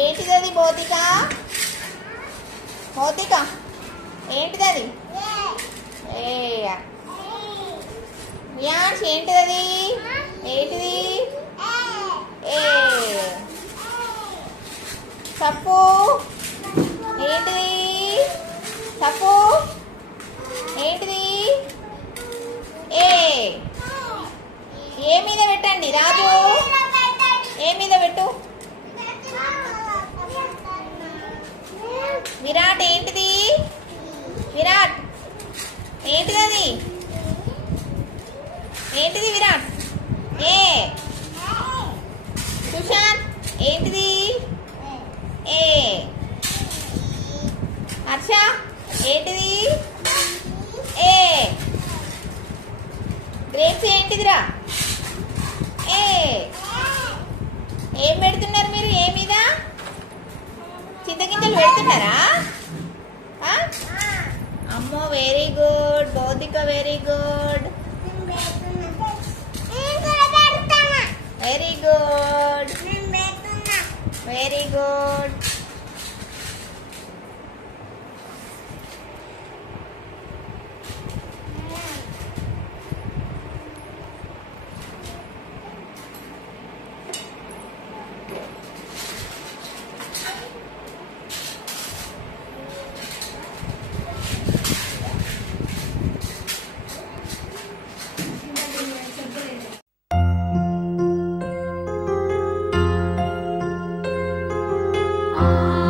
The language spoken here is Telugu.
ఏంటిది అది భౌతిక? భౌతిక ఏంటిది అది? యాన్స్ ఏంటిది అది? ఏంటిది? ఏ తప్పు ఏంటిది? తప్పు ఏంటిది? ఏ మీద పెట్టండి రాజు. ఏ మీద పెట్టు. విరాట్ ఏంటిది? విరాట్ ఏంటిది అది? ఏంటిది విరాట్? ఏ సుశాంత్ ఏంటిది? ఏ హర్ష ఏంటిది? ఏ గ్రేప్స్ ఏంటిదిరా? ఏం పెడుతున్నారు మీరు? ఏ మీద చింతగింజలు పెడుతున్నారా? అమ్మో వెరీ గుడ్ భౌతిక, very good, very good, very good. Ah